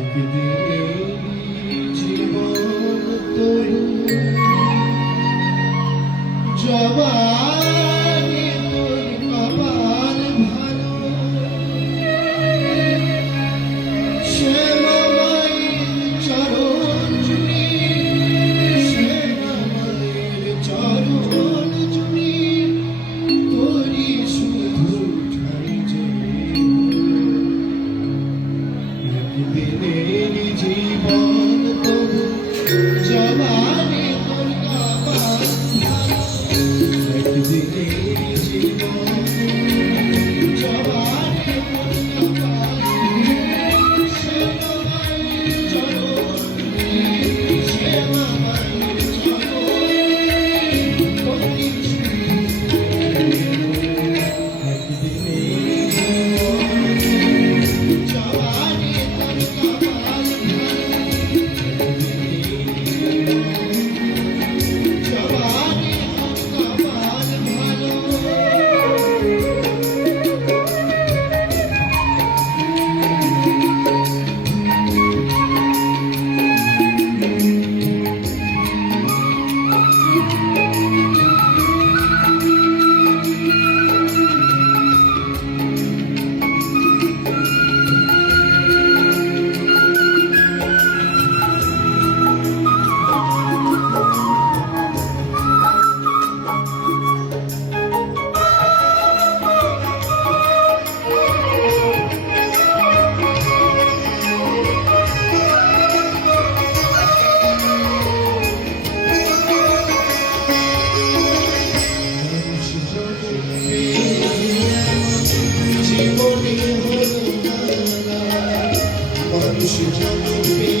জবানি Chegando bem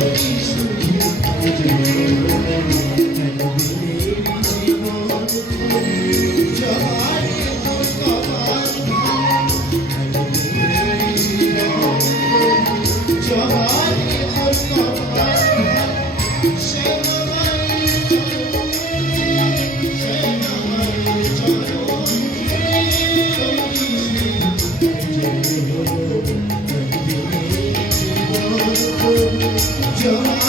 face. Bye.